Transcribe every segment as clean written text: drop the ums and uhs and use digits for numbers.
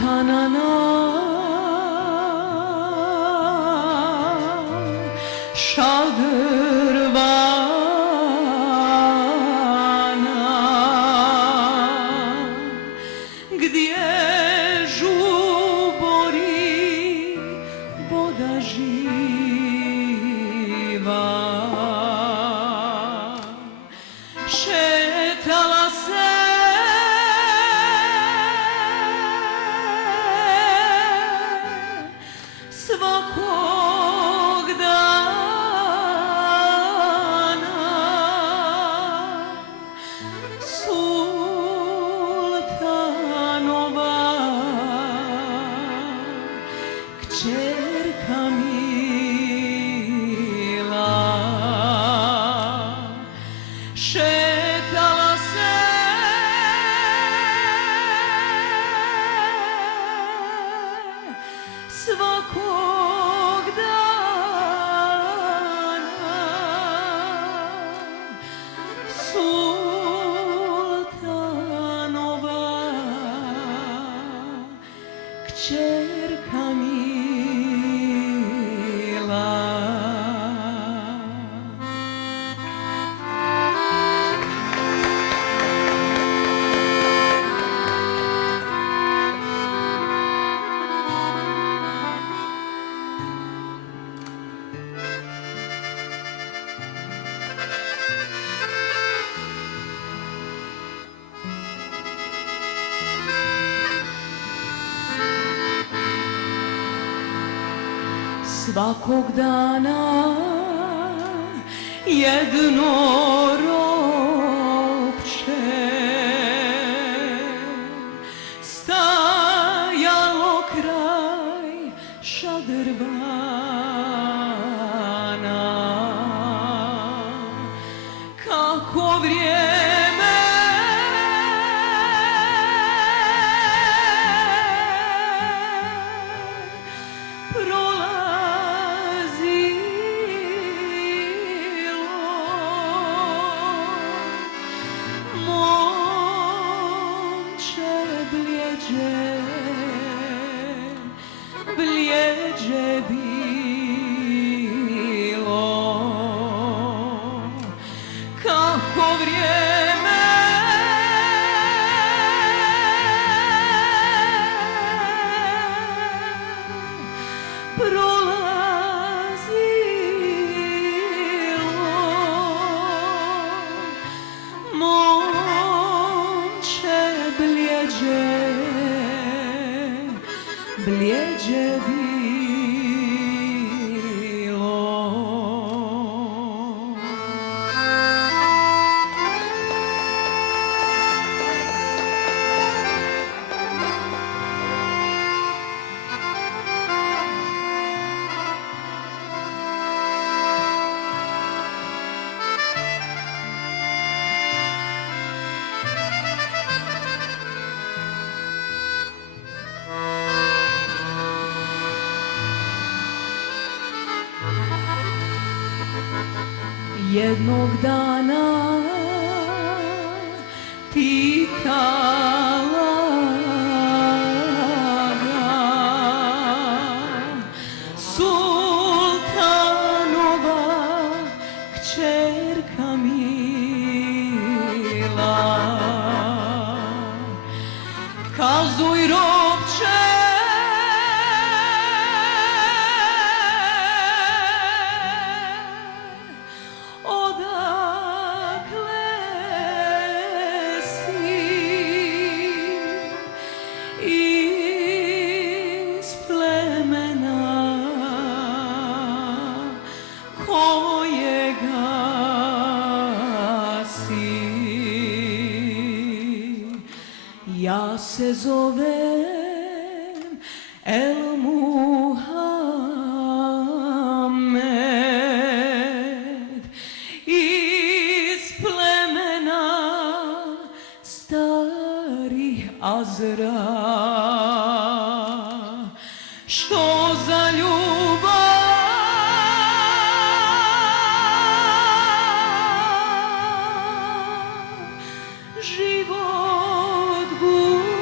tanana šadrvana gdje žubori voda živa šetala se svakog dana sultanova kćerka mila šetala se svakog dana sultanova kćerka mila. Svakog dana jedno ropče stajalo kraj šadrvana kako vrijeme bljeđe bilo kako vrijeme prolazilo momče bljeđe bilo. Jednog dana pitala ga sultanova kćerka mila kazuj ropče iz plemena kojega si. Ja se zovem El Muhammed iz plemena starih Azra što za ljubav život gubi.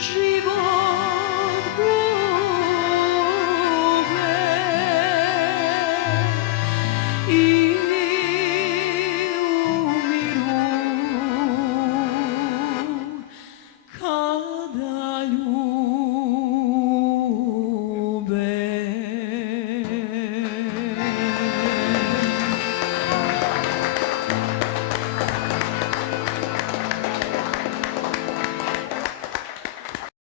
život